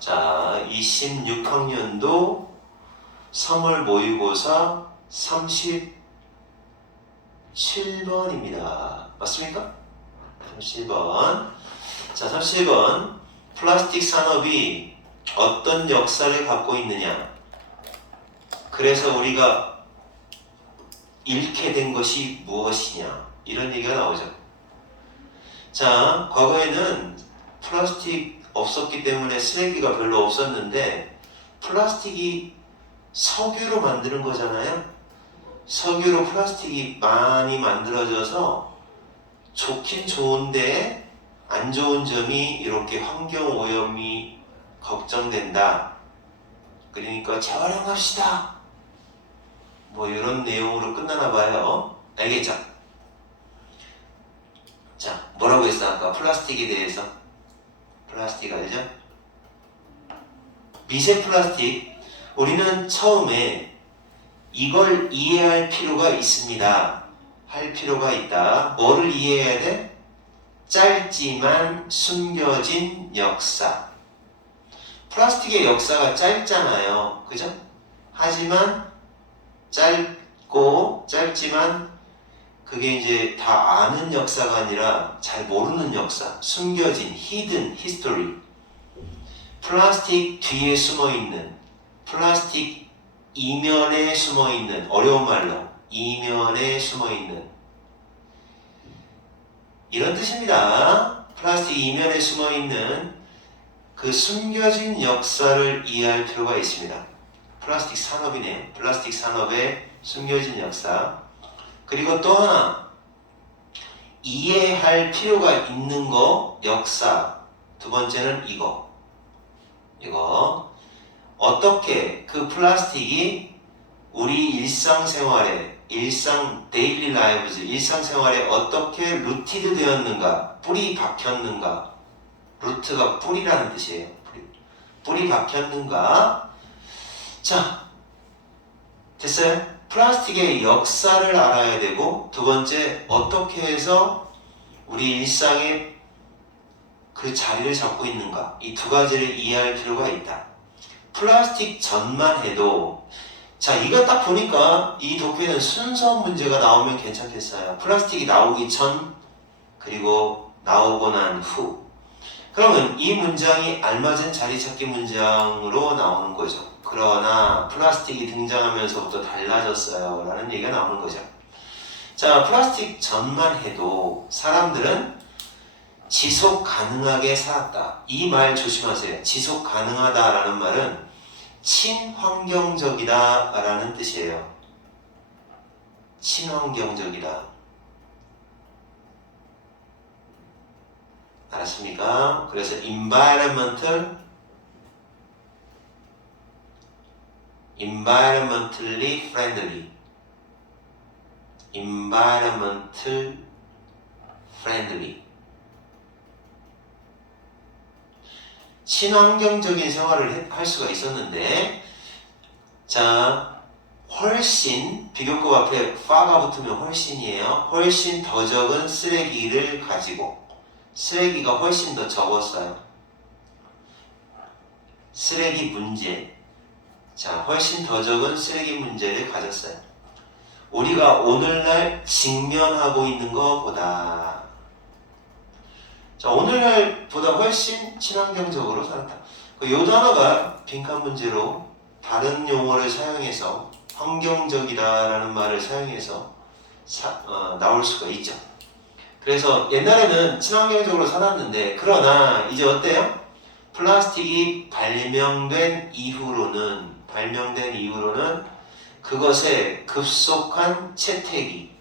자, 26학년도 3월 모의고사 37번입니다. 맞습니까? 37번. 자, 37번. 플라스틱 산업이 어떤 역사를 갖고 있느냐? 그래서 우리가 잃게 된 것이 무엇이냐? 이런 얘기가 나오죠. 자, 과거에는 플라스틱 없었기 때문에 쓰레기가 별로 없었는데 플라스틱이 석유로 만드는 거잖아요. 석유로 플라스틱이 많이 만들어져서 좋긴 좋은데 안 좋은 점이 이렇게 환경오염이 걱정된다. 그러니까 재활용합시다. 뭐 이런 내용으로 끝나나 봐요. 알겠죠? 자, 뭐라고 했어 아까 플라스틱에 대해서? 플라스틱 알죠? 미세 플라스틱. 우리는 처음에 이걸 이해할 필요가 있습니다. 할 필요가 있다. 뭐를 이해해야 돼? 짧지만 숨겨진 역사. 플라스틱의 역사가 짧잖아요. 그죠? 하지만 짧지만 그게 이제 다 아는 역사가 아니라 잘 모르는 역사, 숨겨진 hidden history. 플라스틱 뒤에 숨어있는, 플라스틱 이면에 숨어있는, 어려운 말로 이면에 숨어있는 이런 뜻입니다. 플라스틱 이면에 숨어있는 그 숨겨진 역사를 이해할 필요가 있습니다. 플라스틱 산업이네요. 플라스틱 산업의 숨겨진 역사. 그리고 또 하나 이해할 필요가 있는 거 역사. 두 번째는 이거 어떻게 그 플라스틱이 우리 일상생활에 데일리 라이브즈 일상생활에 어떻게 루티드 되었는가, 뿌리 박혔는가. 루트가 뿌리라는 뜻이에요. 뿌리 박혔는가. 자, 됐어요? 플라스틱의 역사를 알아야 되고, 두 번째 어떻게 해서 우리 일상에 그 자리를 잡고 있는가. 이 두 가지를 이해할 필요가 있다. 플라스틱 전만 해도, 자, 이거 딱 보니까 이 독해는 순서 문제가 나오면 괜찮겠어요. 플라스틱이 나오기 전, 그리고 나오고 난 후. 그러면 이 문장이 알맞은 자리찾기 문장으로 나오는 거죠. 그러나 플라스틱이 등장하면서부터 달라졌어요 라는 얘기가 나오는 거죠. 자, 플라스틱 전만 해도 사람들은 지속 가능하게 살았다. 이 말 조심하세요. 지속 가능하다 라는 말은 친환경적이다 라는 뜻이에요. 친환경적이다. 알았습니까? 그래서 environmentally friendly. environmental friendly. 친환경적인 생활을 할 수가 있었는데, 자, 훨씬, 비교급 앞에 파가 붙으면 훨씬이에요. 훨씬 더 적은 쓰레기를 가지고, 쓰레기가 훨씬 더 적었어요. 쓰레기 문제. 자, 훨씬 더 적은 쓰레기 문제를 가졌어요. 우리가 오늘날 직면하고 있는 것보다, 자, 오늘날보다 훨씬 친환경적으로 살았다. 이 단어가 빈칸 문제로 다른 용어를 사용해서 환경적이다라는 말을 사용해서 나올 수가 있죠. 그래서 옛날에는 친환경적으로 살았는데, 그러나 이제 어때요? 플라스틱이 발명된 이후로는 그것의 급속한 채택이,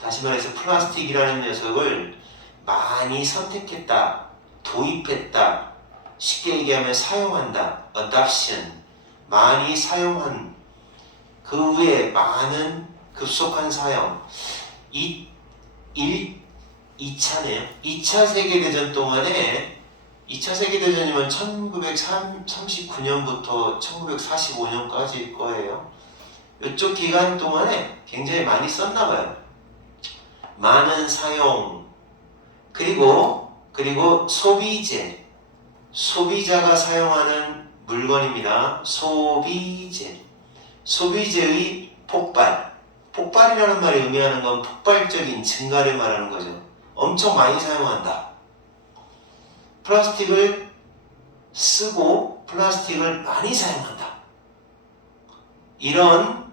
다시 말해서 플라스틱이라는 녀석을 많이 선택했다, 도입했다, 쉽게 얘기하면 사용한다, adoption, 많이 사용한 그 후에 많은 급속한 사용. 2차네요. 2차 세계대전 동안에, 2차 세계대전이면 1939년부터 1945년까지일 거예요. 이쪽 기간 동안에 굉장히 많이 썼나봐요. 많은 사용, 그리고 소비재, 소비자가 사용하는 물건입니다. 소비재. 소비재의 폭발. 폭발이라는 말이 의미하는 건 폭발적인 증가를 말하는 거죠. 엄청 많이 사용한다. 플라스틱을 쓰고 플라스틱을 많이 사용한다. 이런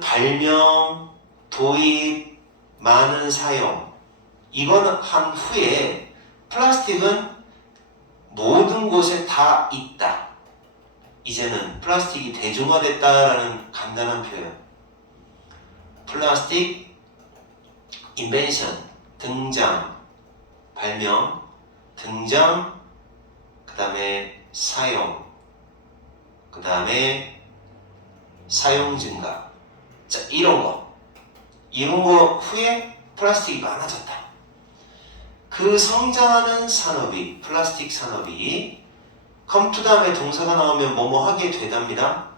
발명, 도입, 많은 사용, 이건 한 후에 플라스틱은 모든 곳에 다 있다. 이제는 플라스틱이 대중화됐다라는 간단한 표현. 플라스틱 인벤션, 등장, 발명, 등장, 그 다음에 사용, 그 다음에 사용 증가. 자, 이런 거 후에 플라스틱이 많아졌다. 그 성장하는 산업이, 플라스틱 산업이 come to 다음에 동사가 나오면 뭐뭐 하게 되답니다.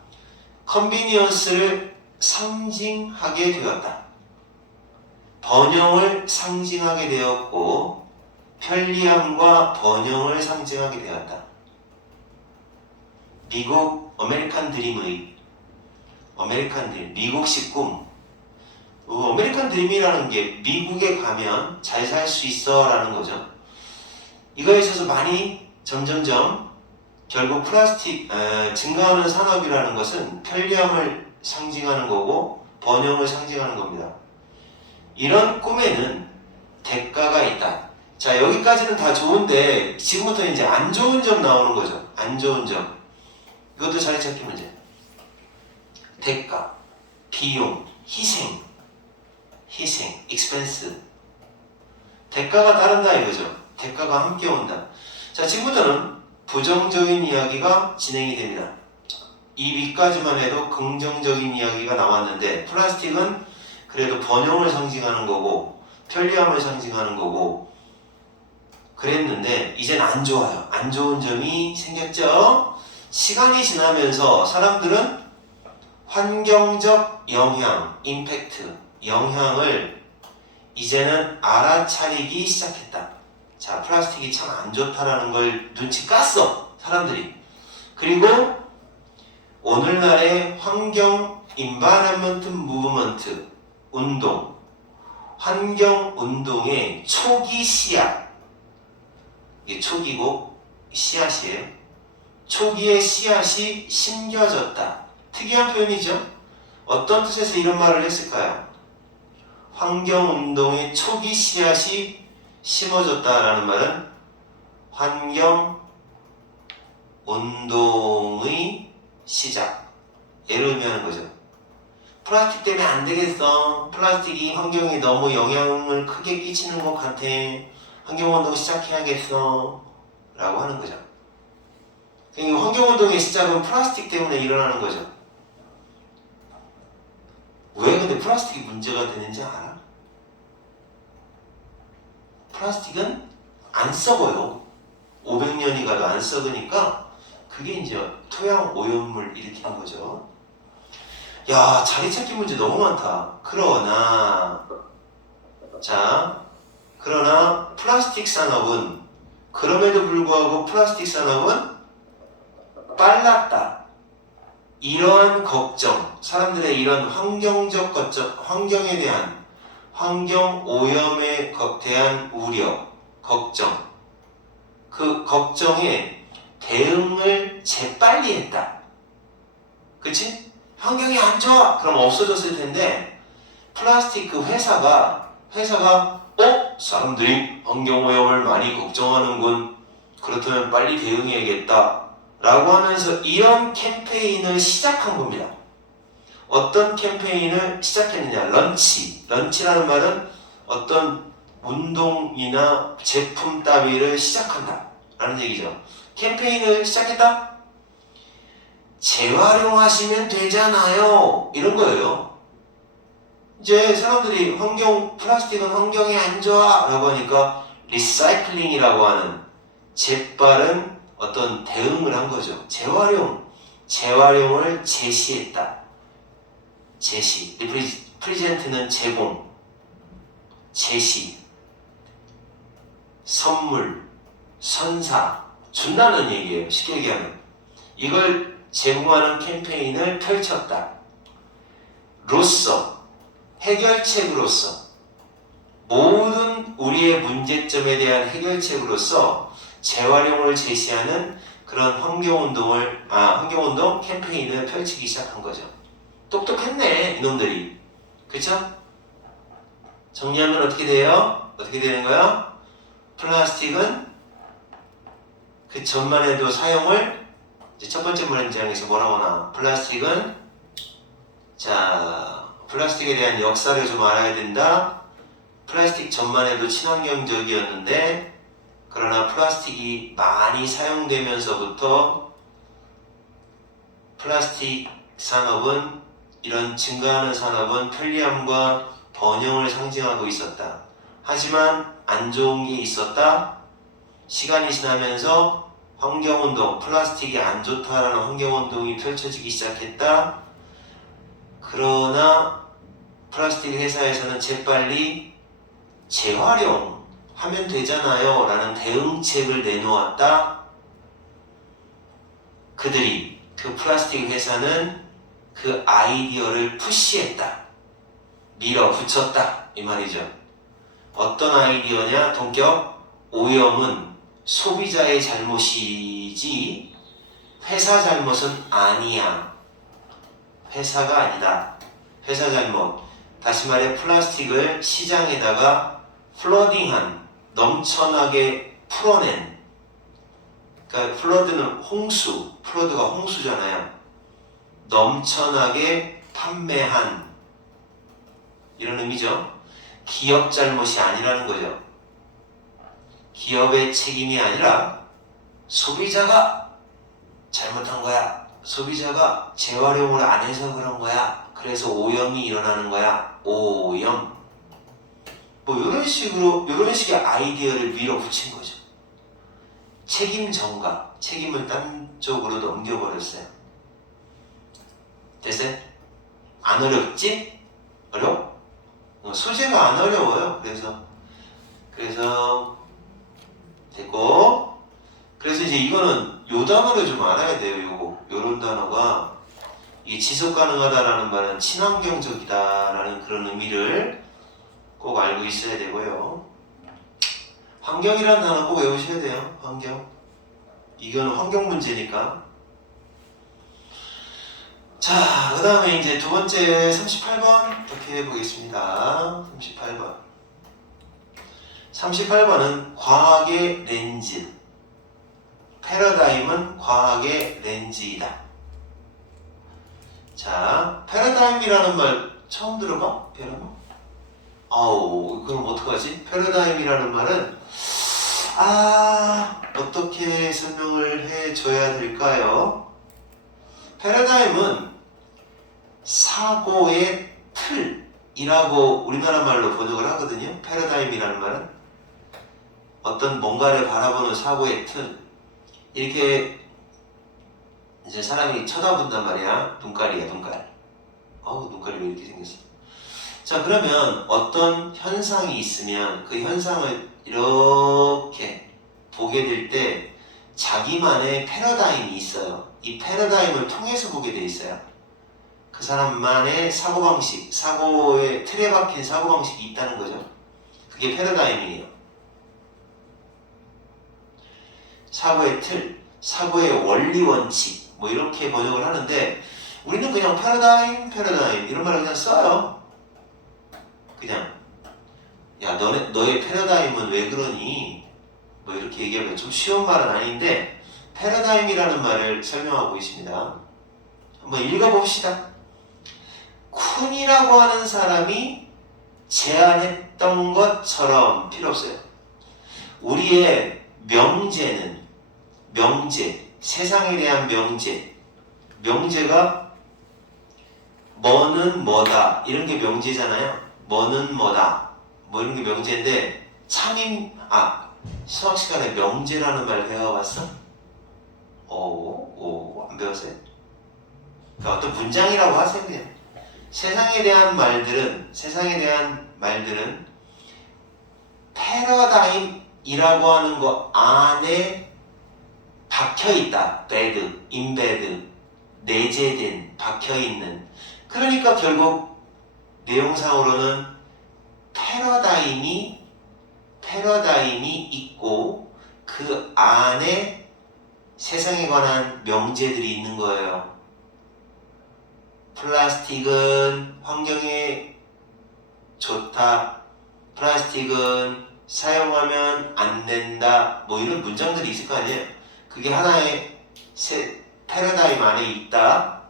컨비니언스를 상징하게 되었다. 번영을 상징하게 되었고 편리함과 번영을 상징하게 되었다. 미국 아메리칸 드림의 미국식 꿈. 아메리칸 드림이라는 게 미국에 가면 잘 살 수 있어 라는 거죠. 이거에 있어서 많이 점점점 결국 플라스틱 증가하는 산업이라는 것은 편리함을 상징하는 거고 번영을 상징하는 겁니다. 이런 꿈에는 대가가 있다. 자, 여기까지는 다 좋은데 지금부터 이제 안 좋은 점 나오는 거죠. 안 좋은 점. 이것도 자리 찾기 문제. 대가, 비용, 희생, expense. 대가가 따른다 이거죠. 대가가 함께 온다. 자, 지금부터는 부정적인 이야기가 진행이 됩니다. 이 밑까지만 해도 긍정적인 이야기가 나왔는데 플라스틱은 그래도 번영을 상징하는 거고 편리함을 상징하는 거고 그랬는데 이젠 안 좋아요. 안 좋은 점이 생겼죠. 시간이 지나면서 사람들은 환경적 영향, 임팩트, 영향을 이제는 알아차리기 시작했다. 자, 플라스틱이 참 안 좋다라는 걸 눈치 깠어, 사람들이. 그리고 오늘날의 환경 environment movement 운동, 환경 운동의 초기 씨앗, 이게 초기고 씨앗이에요. 초기의 씨앗이 심겨졌다. 특이한 표현이죠. 어떤 뜻에서 이런 말을 했을까요? 환경운동의 초기 씨앗이 심어졌다라는 말은 환경운동의 시작, 얘를 의미하는 거죠. 플라스틱 때문에 안 되겠어. 플라스틱이 환경에 너무 영향을 크게 끼치는 것 같아. 환경운동 시작해야겠어. 라고 하는 거죠. 환경운동의 시작은 플라스틱 때문에 일어나는 거죠. 왜 근데 플라스틱이 문제가 되는지 알아? 플라스틱은 안 썩어요. 500년이 가도 안 썩으니까 그게 이제 토양 오염물 일으키는 거죠. 야, 자리 찾기 문제 너무 많다. 그러나 플라스틱 산업은 그럼에도 불구하고 플라스틱 산업은 빨랐다. 이러한 걱정, 사람들의 이런 환경적 걱정, 환경에 대한 환경 오염에 대한 우려, 걱정, 그 걱정에 대응을 재빨리 했다. 그치? 환경이 안 좋아! 그럼 없어졌을 텐데 플라스틱 그 회사가 사람들이 환경 오염을 많이 걱정하는군. 그렇다면 빨리 대응해야겠다. 라고 하면서 이런 캠페인을 시작한 겁니다. 어떤 캠페인을 시작했느냐? 런치라는 말은 어떤 운동이나 제품 따위를 시작한다 라는 얘기죠. 캠페인을 시작했다? 재활용하시면 되잖아요. 이런 거예요. 이제 사람들이 플라스틱은 환경에 안 좋아 라고 하니까 리사이클링이라고 하는 재빠른 어떤 대응을 한 거죠. 재활용을 제시했다. 프리젠트는 제공, 제시. 선물, 선사 준다는 얘기예요. 쉽게 얘기하면 이걸 제공하는 캠페인을 펼쳤다. 로서, 해결책으로서 모든 우리의 문제점에 대한 해결책으로서 재활용을 제시하는 그런 환경운동 캠페인을 펼치기 시작한 거죠. 똑똑했네 이놈들이. 그쵸? 정리하면 어떻게 돼요? 어떻게 되는 거야? 플라스틱은 그 전만 해도 사용을 이제 첫 번째 문장에서 뭐라고 나와? 플라스틱은 자 플라스틱에 대한 역사를 좀 알아야 된다. 플라스틱 전만 해도 친환경적이었는데 그러나 플라스틱이 많이 사용되면서부터 플라스틱 산업은 이런 증가하는 산업은 편리함과 번영을 상징하고 있었다. 하지만 안 좋은 게 있었다. 시간이 지나면서 환경운동, 플라스틱이 안 좋다라는 환경운동이 펼쳐지기 시작했다. 그러나 플라스틱 회사에서는 재빨리 재활용하면 되잖아요 라는 대응책을 내놓았다. 그들이 그 플라스틱 회사는 그 아이디어를 푸시했다. 밀어붙였다 이 말이죠. 어떤 아이디어냐? 동격 오염은 소비자의 잘못이지 회사 잘못은 아니야. 회사가 아니다. 회사 잘못. 다시 말해 플라스틱을 시장에다가 플러딩한 넘쳐나게 풀어낸 그러니까 플러드는 홍수, 플러드가 홍수잖아요. 넘쳐나게 판매한 이런 의미죠. 기업 잘못이 아니라는 거죠. 기업의 책임이 아니라 소비자가 잘못한 거야. 소비자가 재활용을 안 해서 그런 거야. 그래서 오염이 일어나는 거야. 오염. 뭐 이런 식의 아이디어를 밀어붙인 거죠. 책임 전가, 책임을 딴 쪽으로 넘겨버렸어요. 됐어요? 안 어렵지? 어려워? 소재가 안 어려워요. 그래서 됐고, 그래서 이제 이거는 요 단어를 좀 알아야 돼요. 요런 단어가 이 지속 가능하다라는 말은 친환경적이다라는 그런 의미를 꼭 알고 있어야 되고요. 환경이라는 단어 꼭 외우셔야 돼요. 환경. 이건 환경 문제니까. 자, 그 다음에 이제 두 번째 38번 이렇게 해보겠습니다. 38번. 38번은 과학의 렌즈. 패러다임은 과학의 렌즈이다. 자, 패러다임이라는 말 처음 들어봐? 여러분? 아우, 그럼 어떡하지? 패러다임이라는 말은 어떻게 설명을 해줘야 될까요? 패러다임은 사고의 틀이라고 우리나라 말로 번역을 하거든요. 패러다임이라는 말은 어떤 뭔가를 바라보는 사고의 틀. 이렇게 이제 사람이 쳐다본단 말이야. 눈깔이야, 눈깔. 눈깔이 왜 이렇게 생겼어? 자, 그러면 어떤 현상이 있으면 그 현상을 이렇게 보게 될 때 자기만의 패러다임이 있어요. 이 패러다임을 통해서 보게 돼 있어요. 그 사람만의 사고방식, 사고의 틀에 박힌 사고방식이 있다는 거죠. 그게 패러다임이에요. 사고의 틀, 사고의 원리 원칙 뭐 이렇게 번역을 하는데 우리는 그냥 패러다임 이런 말을 그냥 써요. 그냥 야 너의 패러다임은 왜 그러니? 뭐 이렇게 얘기하면 좀 쉬운 말은 아닌데 패러다임이라는 말을 설명하고 있습니다. 한번 읽어봅시다. 쿤이라고 하는 사람이 제안했던 것처럼 필요 없어요. 우리의 명제는 세상에 대한 명제가 뭐는 뭐다 이런 게 명제잖아요. 뭐는 뭐다 뭐 이런 게 명제인데 수학 시간에 명제라는 말 배워봤어? 안 배웠어요? 그러니까 어떤 문장이라고 하세요 그냥. 세상에 대한 말들은 패러다임 이라고 하는 거 안에 박혀있다. bed, embed, 내재된, 박혀있는. 그러니까 결국 내용상으로는 패러다임이 있고 그 안에 세상에 관한 명제들이 있는 거예요. 플라스틱은 환경에 좋다. 플라스틱은 사용하면 안 된다. 뭐 이런 문장들이 있을 거 아니에요. 그게 하나의 패러다임 안에 있다.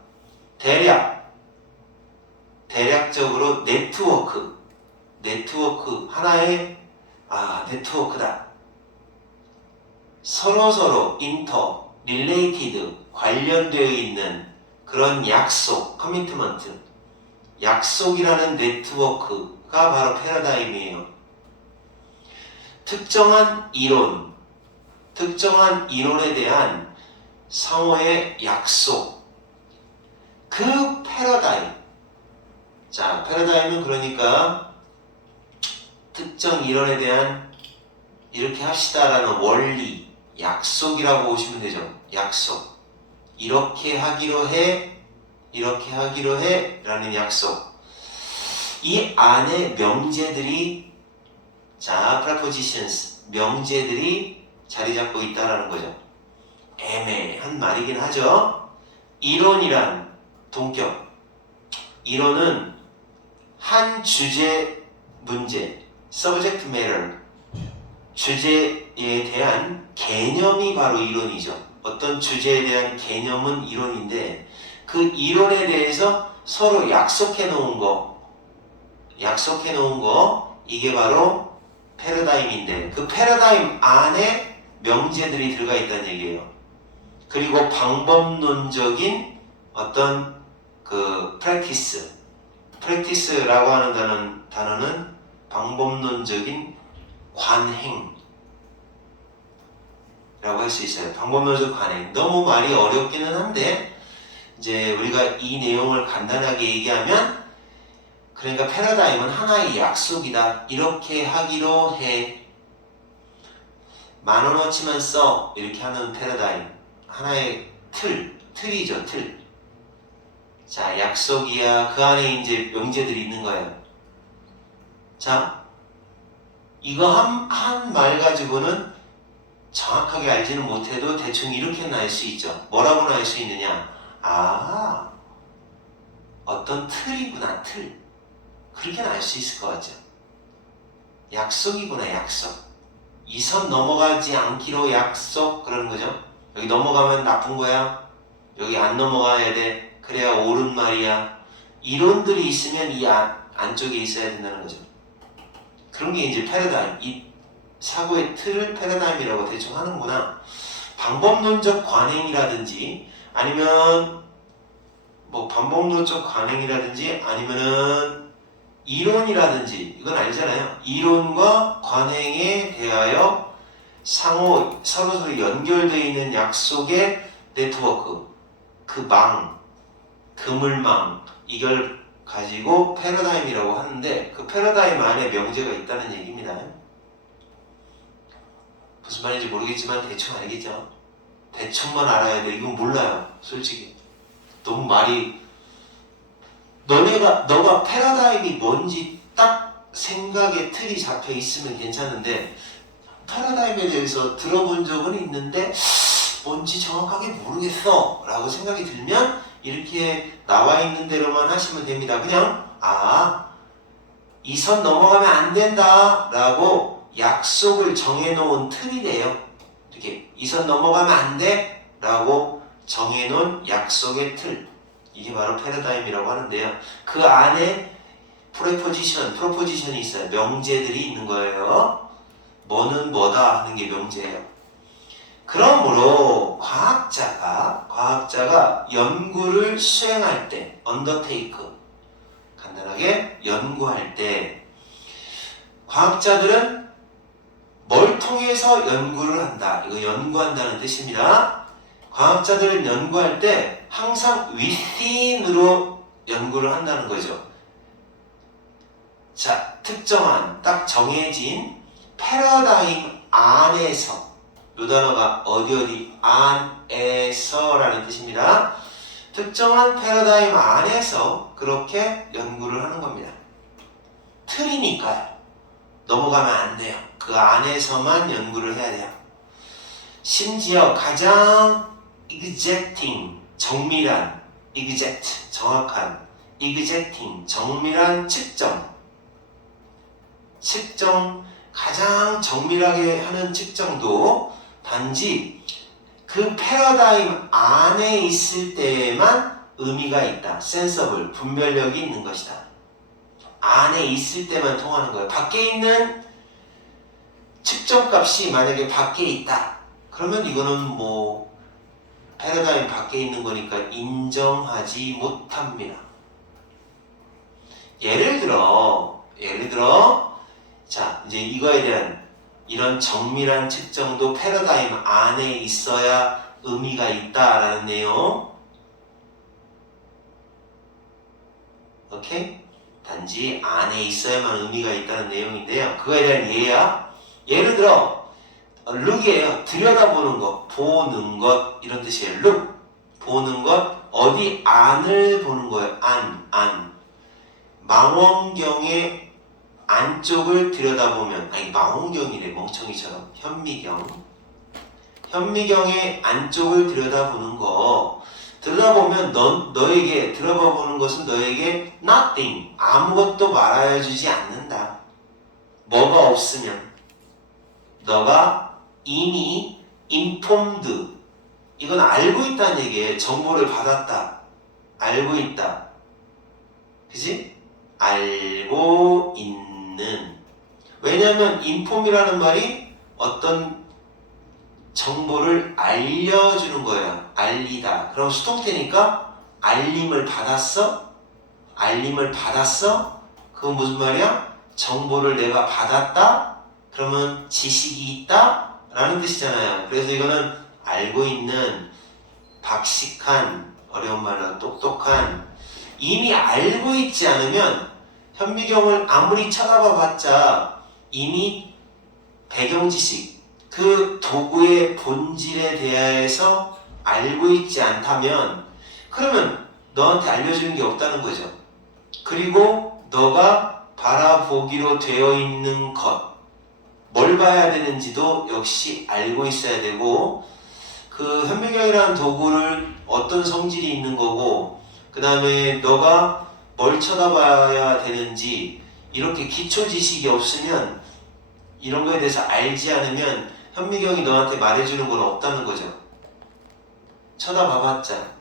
대략적으로 네트워크 하나의 네트워크다. 서로서로 릴레이티드 관련되어 있는 그런 약속, 커미트먼트, 약속이라는 네트워크가 바로 패러다임이에요. 특정한 이론에 대한 상호의 약속, 그 패러다임. 자, 패러다임은 그러니까 특정 이론에 대한 이렇게 합시다라는 원리, 약속이라고 보시면 되죠. 약속. 이렇게 하기로 해 라는 약속. 이 안에 명제들이 prepositions, 명제들이 자리 잡고 있다라는 거죠. 애매한 말이긴 하죠. 이론이란 동격. 이론은 한 주제 문제, subject matter, 주제에 대한 개념이 바로 이론이죠. 어떤 주제에 대한 개념은 이론인데 그 이론에 대해서 서로 약속해 놓은 거 이게 바로 패러다임인데 그 패러다임 안에 명제들이 들어가 있다는 얘기예요. 그리고 방법론적인 어떤 그 practice라고 하는 단어는 방법론적인 관행이라고 할 수 있어요. 방법론적 관행. 너무 말이 어렵기는 한데 이제 우리가 이 내용을 간단하게 얘기하면 그러니까 패러다임은 하나의 약속이다. 이렇게 하기로 해. 10,000원어치만 써. 이렇게 하는 패러다임. 하나의 틀이죠. 틀. 자, 약속이야. 그 안에 이제 명제들이 있는 거예요. 자, 이거 한 말 가지고는 정확하게 알지는 못해도 대충 이렇게는 알 수 있죠. 뭐라고는 알 수 있느냐? 어떤 틀이구나, 틀. 그렇게는 알 수 있을 것 같죠. 약속이구나, 약속. 이 선 넘어가지 않기로 약속, 그러는 거죠. 여기 넘어가면 나쁜 거야. 여기 안 넘어가야 돼. 그래야 옳은 말이야. 이론들이 있으면 이 안쪽에 있어야 된다는 거죠. 그런 게 이제 패러다임. 이 사고의 틀을 패러다임이라고 대충 하는구나. 방법론적 관행이라든지 아니면 아니면은 이론이라든지 이건 알잖아요. 이론과 관행에 대하여 서로 연결되어 있는 약속의 네트워크, 그물망 이걸 가지고 패러다임이라고 하는데 그 패러다임 안에 명제가 있다는 얘기입니다. 무슨 말인지 모르겠지만 대충 알겠죠? 대충만 알아야 돼. 이건 몰라요. 솔직히. 너무 말이 너가 패러다임이 뭔지 딱 생각에 틀이 잡혀 있으면 괜찮은데 패러다임에 대해서 들어본 적은 있는데 뭔지 정확하게 모르겠어 라고 생각이 들면 이렇게 나와 있는 대로만 하시면 됩니다. 그냥 이 선 넘어가면 안 된다 라고 약속을 정해놓은 틀이래요. 이렇게 이 선 넘어가면 안 돼 라고 정해놓은 약속의 틀, 이게 바로 패러다임이라고 하는데요. 그 안에 프로포지션이 있어요. 명제들이 있는 거예요. 뭐는 뭐다 하는 게 명제예요. 그러므로 과학자가 연구를 수행할 때, 간단하게 연구할 때 과학자들은 뭘 통해서 연구를 한다. 이거 연구한다는 뜻입니다. 과학자들은 연구할 때 항상 within으로 연구를 한다는 거죠. 자, 특정한 딱 정해진 패러다임 안에서, 이 단어가 어디 안에서라는 뜻입니다. 특정한 패러다임 안에서 그렇게 연구를 하는 겁니다. 틀이니까요. 넘어가면 안 돼요. 그 안에서만 연구를 해야 돼요. 심지어 가장 exacting, 정밀한, exact, 정확한, exacting, 정밀한 측정, 가장 정밀하게 하는 측정도 단지 그 패러다임 안에 있을 때에만 의미가 있다. 센서블, 분별력이 있는 것이다. 안에 있을 때만 통하는 거예요. 밖에 있는 측정값이 만약에 밖에 있다. 그러면 이거는 뭐 패러다임 밖에 있는 거니까 인정하지 못합니다. 예를 들어 자, 이제 이거에 대한 이런 정밀한 측정도 패러다임 안에 있어야 의미가 있다라는 내용. 오케이? 단지 안에 있어야만 의미가 있다는 내용인데요. 그거에 대한 예야. 예를 들어 look이에요. 들여다보는 것, 보는 것 이런 뜻이에요. look, 보는 것, 어디 안을 보는 거예요. 안. 망원경의 안쪽을 들여다보면, 아니 망원경이래 멍청이처럼. 현미경의 안쪽을 들여다보는 거, 들여다보면 너에게 들여다보는 것은 너에게 nothing, 아무것도 말하여주지 않는다. 뭐가 없으면 너가 이미 informed, 이건 알고 있다는 얘기예요. 정보를 받았다, 알고 있다, 그지? 알고 있는. 왜냐하면 inform이라는 말이 어떤 정보를 알려주는 거예요. 알리다. 그럼 수동태니까 알림을 받았어? 그건 무슨 말이야? 정보를 내가 받았다? 그러면 지식이 있다? 라는 뜻이잖아요. 그래서 이거는 알고 있는, 박식한, 어려운 말로 똑똑한. 이미 알고 있지 않으면 현미경을 아무리 쳐다봐 봤자 이미 배경 지식, 그 도구의 본질에 대해서 알고 있지 않다면, 그러면 너한테 알려주는 게 없다는 거죠. 그리고 너가 바라보기로 되어 있는 것, 뭘 봐야 되는지도 역시 알고 있어야 되고, 그 현미경이라는 도구를 어떤 성질이 있는 거고, 그 다음에 너가 뭘 쳐다봐야 되는지, 이렇게 기초 지식이 없으면, 이런 거에 대해서 알지 않으면 현미경이 너한테 말해주는 건 없다는 거죠. 쳐다봐봤자.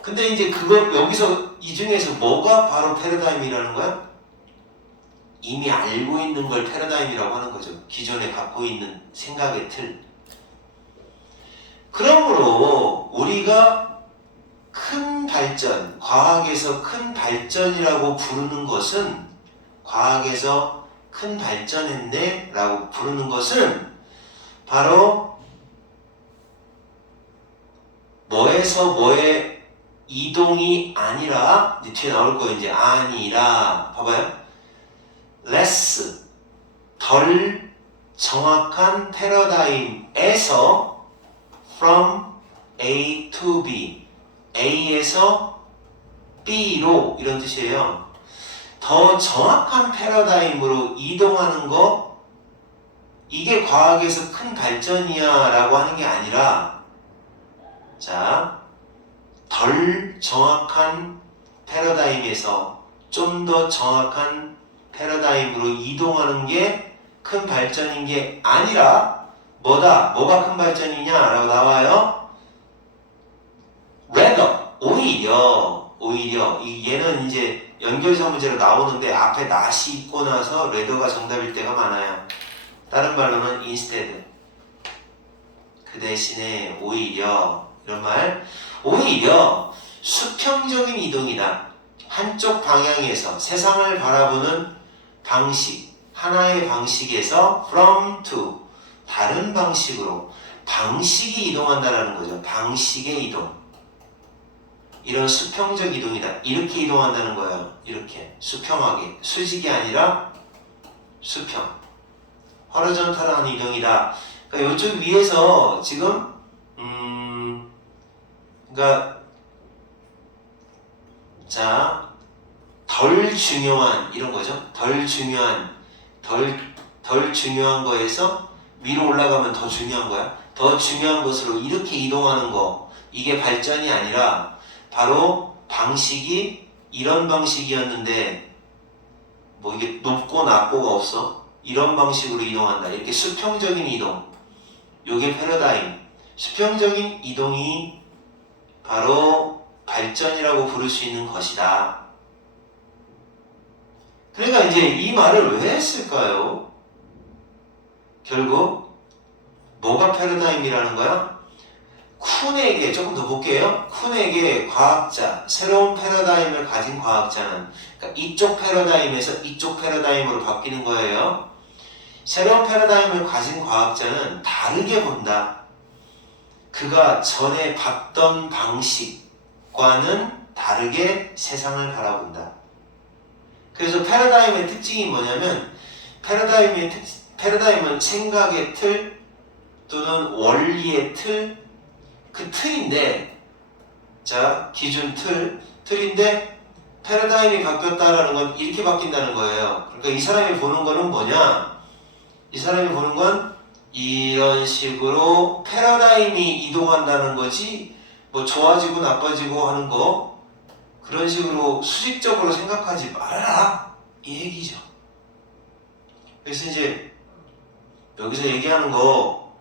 근데 이제 여기서 이 중에서 뭐가 바로 패러다임이라는 거야? 이미 알고 있는 걸 패러다임이라고 하는 거죠. 기존에 갖고 있는 생각의 틀. 그러므로 우리가 큰 발전, 과학에서 큰 발전이라고 부르는 것은, 과학에서 큰 발전했네 라고 부르는 것은 바로 뭐에서 뭐에 이동이 아니라, 뒤에 나올 거예요. 이제 아니라, 봐봐요. less, 덜 정확한 패러다임에서 from A to B, A에서 B로, 이런 뜻이에요. 더 정확한 패러다임으로 이동하는 거, 이게 과학에서 큰 발전이야 라고 하는 게 아니라, 자, 덜 정확한 패러다임에서 좀 더 정확한 패러다임으로 이동하는 게 큰 발전인 게 아니라, 뭐가 큰 발전이냐 라고 나와요. rather, 오히려 얘는 이제 연결사 문제로 나오는데 앞에 not이 있고 나서 rather가 정답일 때가 많아요. 다른 말로는 instead, 그 대신에 오히려, 이런 말. 오히려 수평적인 이동이다. 한쪽 방향에서 세상을 바라보는 방식, 하나의 방식에서 from to, 다른 방식으로, 방식이 이동한다는 거죠. 방식의 이동. 이런 수평적 이동이다. 이렇게 이동한다는 거예요. 이렇게 수평하게. 수직이 아니라 수평. 허리존탈한 이동이다. 그러니까 이쪽 위에서 지금 그러니까 자, 덜 중요한 이런 거죠. 덜 중요한 거에서 위로 올라가면 더 중요한 거야. 더 중요한 것으로 이렇게 이동하는 거, 이게 발전이 아니라 바로 방식이 이런 방식이었는데 뭐 이게 높고 낮고가 없어. 이런 방식으로 이동한다. 이렇게 수평적인 이동. 요게 패러다임. 수평적인 이동이 바로 발전이라고 부를 수 있는 것이다. 그러니까 이제 이 말을 왜 했을까요? 결국 뭐가 패러다임이라는 거야? 쿤에게, 조금 더 볼게요. 쿤에게 과학자, 새로운 패러다임을 가진 과학자는, 그러니까 이쪽 패러다임에서 이쪽 패러다임으로 바뀌는 거예요. 새로운 패러다임을 가진 과학자는 다르게 본다. 그가 전에 봤던 방식과는 다르게 세상을 바라본다. 그래서 패러다임의 특징이 뭐냐면, 패러다임은 생각의 틀 또는 원리의 틀, 그 틀인데, 자, 기준 틀인데, 패러다임이 바뀌었다라는 건 이렇게 바뀐다는 거예요. 그러니까 이 사람이 보는 거는 뭐냐? 이 사람이 보는 건 이런 식으로 패러다임이 이동한다는 거지, 뭐 좋아지고 나빠지고 하는 거, 그런 식으로 수직적으로 생각하지 말아라, 이 얘기죠. 그래서 이제 여기서 얘기하는 거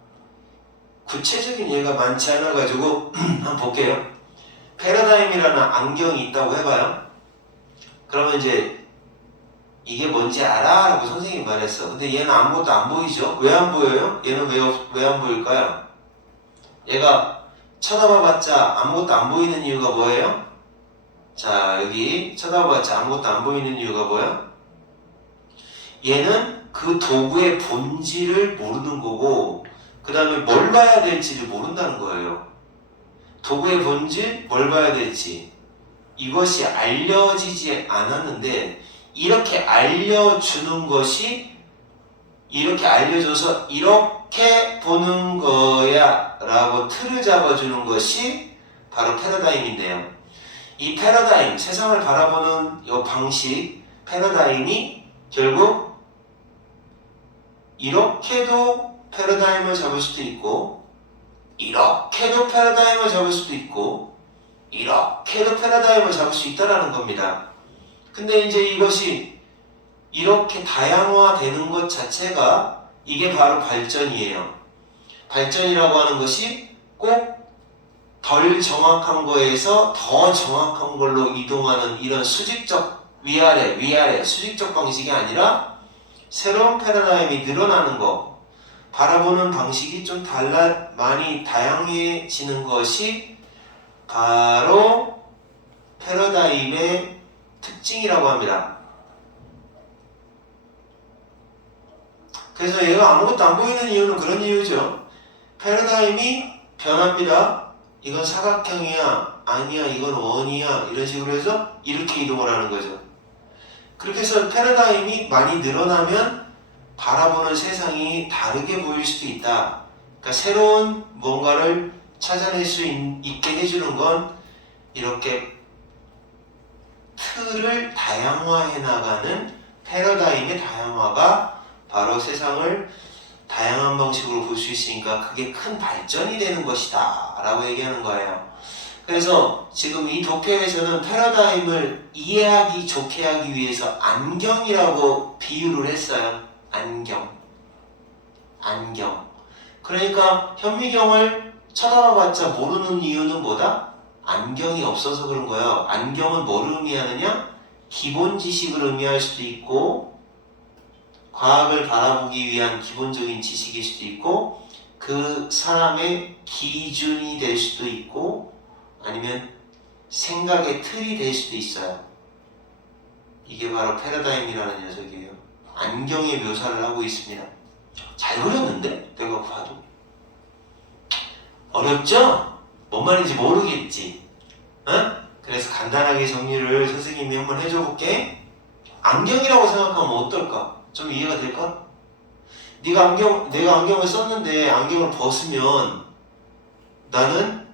구체적인 예가 많지 않아 가지고 한번 볼게요. 패러다임이라는 안경이 있다고 해봐요. 그러면 이제 이게 뭔지 알아? 라고 선생님이 말했어. 근데 얘는 아무것도 안 보이죠? 왜 안 보여요? 얘는 왜 안 보일까요? 얘가 쳐다봐봤자 아무것도 안 보이는 이유가 뭐예요? 자, 여기 쳐다봐봤자 아무것도 안 보이는 이유가 뭐야? 얘는 그 도구의 본질을 모르는 거고, 그 다음에 뭘 봐야 될지를 모른다는 거예요. 도구의 본질, 뭘 봐야 될지, 이것이 알려지지 않았는데, 이렇게 알려주는 것이, 이렇게 알려줘서 이렇게 보는 거야 라고 틀을 잡아주는 것이 바로 패러다임인데요. 이 패러다임, 세상을 바라보는 이 방식, 패러다임이 결국 이렇게도 패러다임을 잡을 수도 있고, 이렇게도 패러다임을 잡을 수도 있고, 이렇게도 패러다임을 잡을 수 있다는 겁니다. 근데 이제 이것이 이렇게 다양화되는 것 자체가 이게 바로 발전이에요. 발전이라고 하는 것이 꼭 덜 정확한 거에서 더 정확한 걸로 이동하는 이런 수직적 위아래 수직적 방식이 아니라 새로운 패러다임이 늘어나는 거, 바라보는 방식이 좀 많이 다양해지는 것이 바로 패러다임의 특징이라고 합니다. 그래서 얘가 아무것도 안 보이는 이유는 그런 이유죠. 패러다임이 변합니다. 이건 사각형이야, 아니야, 이건 원이야, 이런 식으로 해서 이렇게 이동을 하는 거죠. 그렇게 해서 패러다임이 많이 늘어나면 바라보는 세상이 다르게 보일 수도 있다. 그러니까 새로운 뭔가를 찾아낼 수 있게 해주는 건 이렇게 틀을 다양화해 나가는 패러다임의 다양화가 바로 세상을 다양한 방식으로 볼 수 있으니까 그게 큰 발전이 되는 것이다 라고 얘기하는 거예요. 그래서 지금 이 도표에서는 패러다임을 이해하기 좋게 하기 위해서 안경이라고 비유를 했어요. 안경. 그러니까 현미경을 쳐다봐봤자 모르는 이유는 뭐다? 안경이 없어서 그런 거예요. 안경은 뭐를 의미하느냐? 기본 지식을 의미할 수도 있고, 과학을 바라보기 위한 기본적인 지식일 수도 있고, 그 사람의 기준이 될 수도 있고, 아니면 생각의 틀이 될 수도 있어요. 이게 바로 패러다임이라는 녀석이에요. 안경의 묘사를 하고 있습니다. 잘 그렸는데? 내가 봐도 어렵죠? 뭔 말인지 모르겠지? 그래서 간단하게 정리를 선생님이 한번 해줘 볼게. 안경이라고 생각하면 어떨까? 좀 이해가 될까? 내가 안경을 썼는데 안경을 벗으면 나는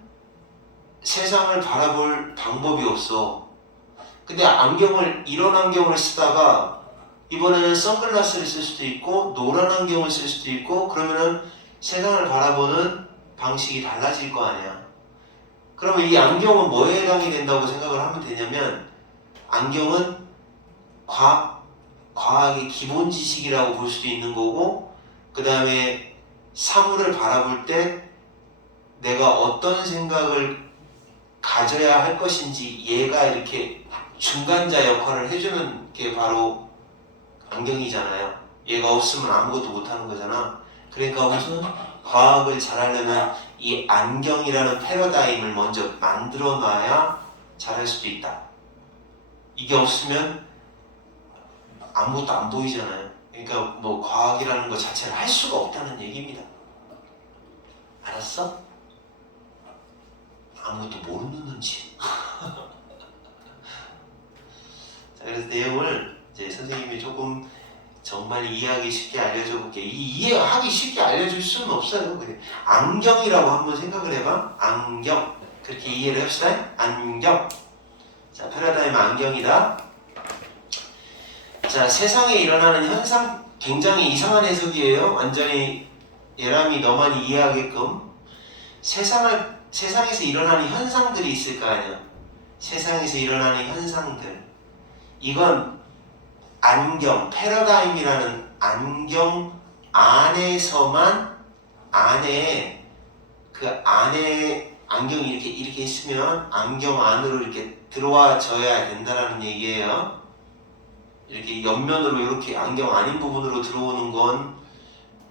세상을 바라볼 방법이 없어. 근데 이런 안경을 쓰다가 이번에는 선글라스를 쓸 수도 있고 노란 안경을 쓸 수도 있고 그러면은 세상을 바라보는 방식이 달라질 거 아니야. 그러면 이 안경은 뭐에 해당이 된다고 생각을 하면 되냐면 안경은 과학의 기본 지식이라고 볼 수도 있는 거고 그 다음에 사물을 바라볼 때 내가 어떤 생각을 가져야 할 것인지 얘가 이렇게 중간자 역할을 해주는 게 바로 안경이잖아요. 얘가 없으면 아무것도 못하는 거잖아. 그러니까 우선 과학을 잘하려면 이 안경이라는 패러다임을 먼저 만들어 놔야 잘할 수도 있다. 이게 없으면 아무것도 안 보이잖아요. 그러니까 뭐 과학이라는 것 자체를 할 수가 없다는 얘기입니다. 알았어? 아무것도 모르는 눈치. 자, 그래서 내용을 이제 선생님이 조금 정말 이해하기 쉽게 알려줘 볼게. 이해하기 쉽게 알려줄 수는 없어요. 안경이라고 한번 생각을 해봐. 안경. 그렇게 이해를 합시다. 안경. 자, 패러다임 안경이다. 자, 세상에 일어나는 현상 굉장히 이상한 해석이에요. 완전히 예람이 너만 이해하게끔. 세상에서 일어나는 현상들이 있을 거 아니야. 세상에서 일어나는 현상들. 이건 안경, 패러다임이라는 안경 안에서만 안에 안경이 이렇게 있으면 안경 안으로 이렇게 들어와줘야 된다라는 얘기예요. 이렇게 옆면으로 이렇게 안경 아닌 부분으로 들어오는 건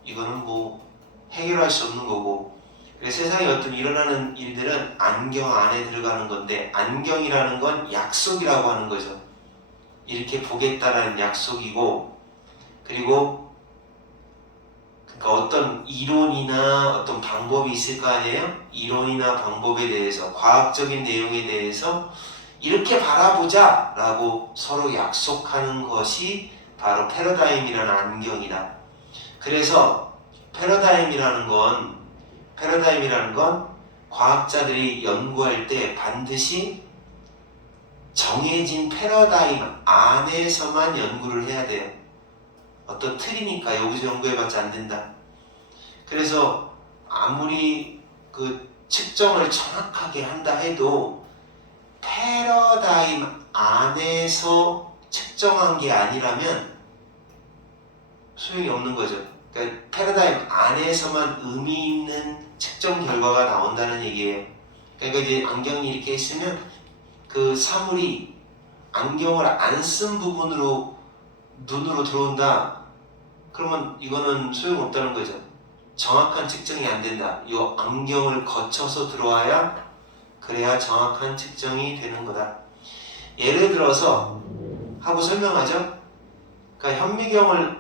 이거는 뭐 해결할 수 없는 거고 그래서 세상에 어떤 일어나는 일들은 안경 안에 들어가는 건데 안경이라는 건 약속이라고 하는 거죠. 이렇게 보겠다라는 약속이고 그리고 그러니까 어떤 이론이나 어떤 방법이 있을 거 아니에요? 이론이나 방법에 대해서 과학적인 내용에 대해서 이렇게 바라보자 라고 서로 약속하는 것이 바로 패러다임이라는 안경이다. 그래서 패러다임이라는 건 과학자들이 연구할 때 반드시 정해진 패러다임 안에서만 연구를 해야 돼요. 어떤 틀이니까 여기서 연구해봤자 안 된다. 그래서 아무리 그 측정을 정확하게 한다 해도 패러다임 안에서 측정한 게 아니라면 소용이 없는 거죠. 그러니까 패러다임 안에서만 의미 있는 측정 결과가 나온다는 얘기예요. 그러니까 이제 안경이 이렇게 있으면 그 사물이 안경을 안 쓴 부분으로 눈으로 들어온다. 그러면 이거는 소용없다는 거죠. 정확한 측정이 안 된다. 이 안경을 거쳐서 들어와야 그래야 정확한 측정이 되는 거다. 예를 들어서 하고 설명하죠. 그러니까 현미경을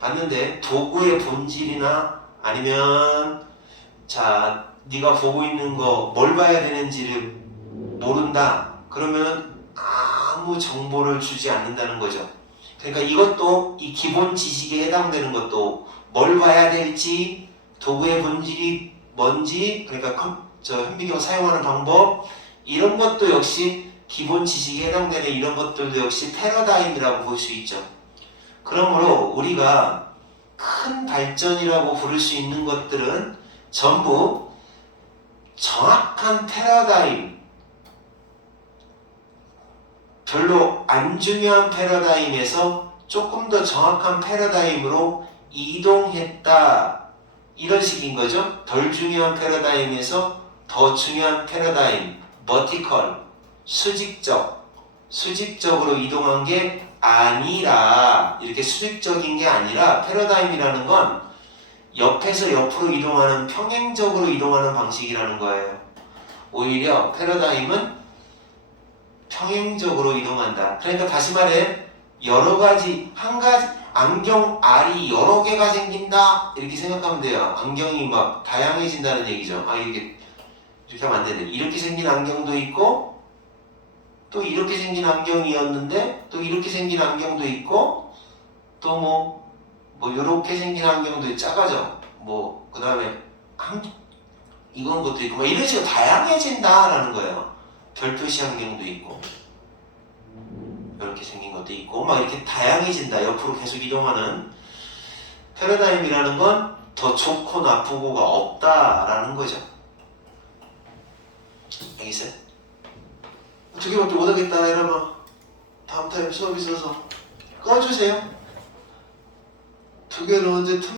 봤는데 도구의 본질이나 아니면 자 네가 보고 있는 거 뭘 봐야 되는지를 모른다. 그러면 아무 정보를 주지 않는다는 거죠. 그러니까 이것도 이 기본 지식에 해당되는 것도 뭘 봐야 될지 도구의 본질이 뭔지 그러니까 현미경 사용하는 방법 이런 것도 역시 기본 지식에 해당되는 이런 것들도 역시 패러다임이라고 볼 수 있죠. 그러므로 우리가 큰 발전이라고 부를 수 있는 것들은 전부 정확한 패러다임 별로 안 중요한 패러다임에서 조금 더 정확한 패러다임으로 이동했다 이런 식인 거죠. 덜 중요한 패러다임에서 더 중요한 패러다임 버티컬 수직적으로 이동한 게 아니라 이렇게 수직적인 게 아니라 패러다임이라는 건 옆에서 옆으로 이동하는 평행적으로 이동하는 방식이라는 거예요. 오히려 패러다임은 평행적으로 이동한다. 그러니까 다시 말해 한 가지 안경 알이 여러 개가 생긴다 이렇게 생각하면 돼요. 안경이 막 다양해진다는 얘기죠. 이게 이렇게 하면 안 되네. 이렇게 생긴 안경도 있고 또 이렇게 생긴 안경이었는데 또 이렇게 생긴 안경도 있고 또 뭐 이렇게 생긴 환경도 작아져. 뭐 그 다음에 이건 것도 있고 뭐 이런 식으로 다양해진다라는 거예요. 별 표시 환경도 있고 이렇게 생긴 것도 있고 막 이렇게 다양해진다. 옆으로 계속 이동하는 패러다임이라는 건 더 좋고 나쁘고가 없다라는 거죠. 알겠어요? 두 개밖에 못하겠다 이러면 다음 타임 수업 있어서 꺼주세요. 두 개는 언제